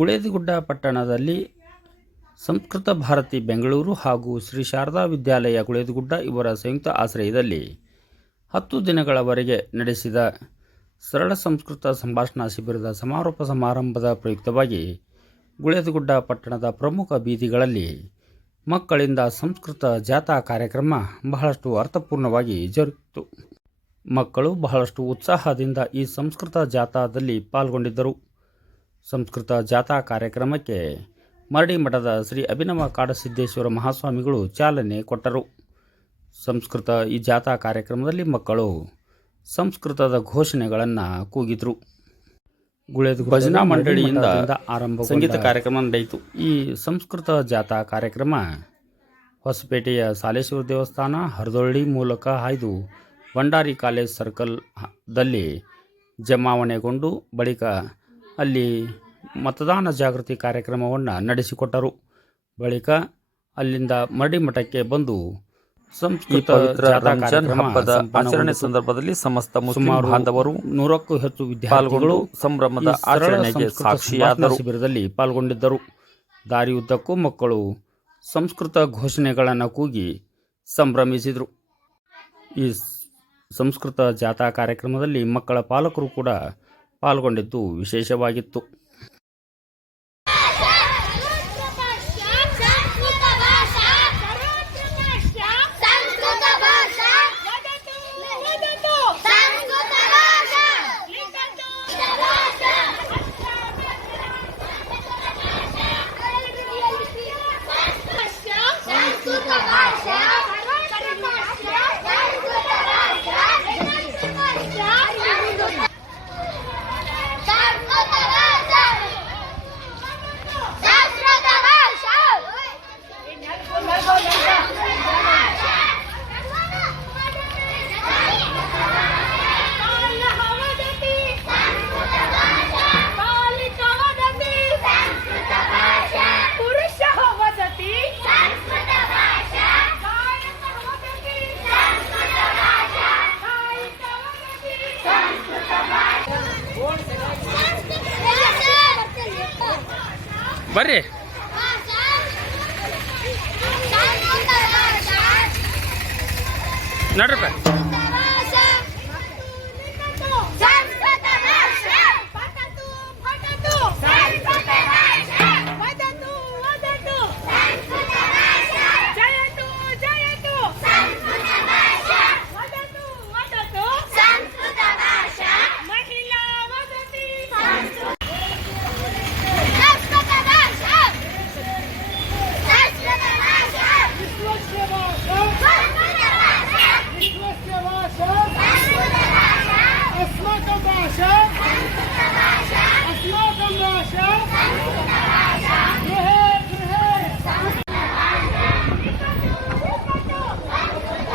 ಗುಳೇದಗುಡ್ಡ ಪಟ್ಟಣದಲ್ಲಿ ಸಂಸ್ಕೃತ ಭಾರತಿ ಬೆಂಗಳೂರು ಹಾಗೂ ಶ್ರೀ ಶಾರದಾ ವಿದ್ಯಾಲಯ ಗುಳೇದಗುಡ್ಡ ಇವರ ಸಂಯುಕ್ತ ಆಶ್ರಯದಲ್ಲಿ ಹತ್ತು ದಿನಗಳವರೆಗೆ ನಡೆಸಿದ ಸರಳ ಸಂಸ್ಕೃತ ಸಂಭಾಷಣಾ ಶಿಬಿರದ ಸಮಾರೋಪ ಸಮಾರಂಭದ ಪ್ರಯುಕ್ತವಾಗಿ ಗುಳೇದಗುಡ್ಡ ಪಟ್ಟಣದ ಪ್ರಮುಖ ಬೀದಿಗಳಲ್ಲಿ ಮಕ್ಕಳಿಂದ ಸಂಸ್ಕೃತ ಜಾಥಾ ಕಾರ್ಯಕ್ರಮ ಬಹಳಷ್ಟು ಅರ್ಥಪೂರ್ಣವಾಗಿ ಜರುಗಿತು. ಮಕ್ಕಳು ಬಹಳಷ್ಟು ಉತ್ಸಾಹದಿಂದ ಈ ಸಂಸ್ಕೃತ ಜಾಥಾದಲ್ಲಿ ಪಾಲ್ಗೊಂಡಿದ್ದರು. ಸಂಸ್ಕೃತ ಜಾಥಾ ಕಾರ್ಯಕ್ರಮಕ್ಕೆ ಮರಡಿ ಮಠದ ಶ್ರೀ ಅಭಿನವ ಕಾಡಸಿದ್ದೇಶ್ವರ ಮಹಾಸ್ವಾಮಿಗಳು ಚಾಲನೆ ಕೊಟ್ಟರು. ಸಂಸ್ಕೃತ ಈ ಜಾಥಾ ಕಾರ್ಯಕ್ರಮದಲ್ಲಿ ಮಕ್ಕಳು ಸಂಸ್ಕೃತದ ಘೋಷಣೆಗಳನ್ನು ಕೂಗಿದ್ರು. ಗುಳೆದು ಭಜನಾ ಮಂಡಳಿಯಿಂದ ಆರಂಭ ಸಂಗೀತ ಕಾರ್ಯಕ್ರಮ ನಡೆಯಿತು. ಈ ಸಂಸ್ಕೃತ ಜಾಥಾ ಕಾರ್ಯಕ್ರಮ ಹೊಸಪೇಟೆಯ ಸಾಲೇಶ್ವರ ದೇವಸ್ಥಾನ ಹರದೊಳ್ಳಿ ಮೂಲಕ ಹಾಯ್ದು ಭಂಡಾರಿ ಕಾಲೇಜ್ ಸರ್ಕಲ್ ಹ- ದಲ್ಲಿ ಜಮಾವಣೆಗೊಂಡು ಬಳಿಕ ಅಲ್ಲಿ ಮತದಾನ ಜಾಗೃತಿ ಕಾರ್ಯಕ್ರಮವನ್ನು ನಡೆಸಿಕೊಟ್ಟರು. ಬಳಿಕ ಅಲ್ಲಿಂದ ಮರಡಿ ಮಠಕ್ಕೆ ಬಂದು ಸಂಸ್ಕೃತ ಹಬ್ಬದ ಆಚರಣೆ ಸಂದರ್ಭದಲ್ಲಿ ಸಮಸ್ತ ಮುಸ್ಲಿಂ ಬಾಂಧವರು ನೂರಕ್ಕೂ ಹೆಚ್ಚು ವಿದ್ಯಾರ್ಥಿಗಳು ಸಂಭ್ರಮದ ಆಚರಣೆಗೆ ಸಂಸ್ಕೃತ ಸಾಕ್ಷಿಯಾದರು. ಶಿಬಿರದಲ್ಲಿ ಪಾಲ್ಗೊಂಡಿದ್ದರು. ದಾರಿಯುದ್ದಕ್ಕೂ ಮಕ್ಕಳು ಸಂಸ್ಕೃತ ಘೋಷಣೆಗಳನ್ನು ಕೂಗಿ ಸಂಭ್ರಮಿಸಿದರು. ಈ ಸಂಸ್ಕೃತ ಜಾಥಾ ಕಾರ್ಯಕ್ರಮದಲ್ಲಿ ಮಕ್ಕಳ ಪಾಲಕರು ಕೂಡ ಪಾಲ್ಗೊಂಡಿದ್ದು ವಿಶೇಷವಾಗಿತ್ತು. ಬರ್ರಿ. ನಡ್ರಪ್ಪ.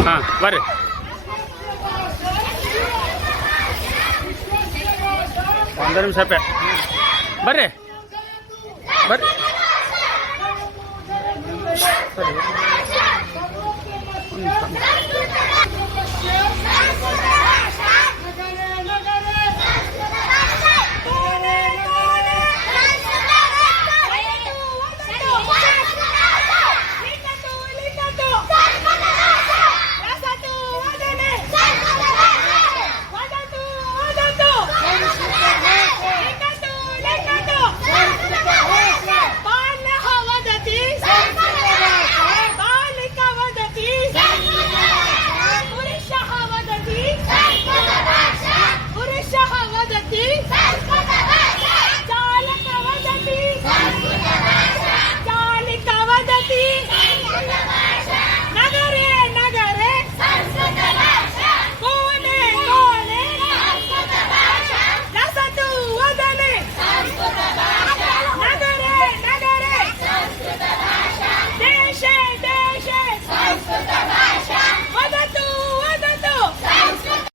ಹಾಂ ಬರ್ರಿ. ಒಂದು ನಿಮಿಷ ಬರ್ರಿ. ಬರ್ರಿ. ಸರಿ.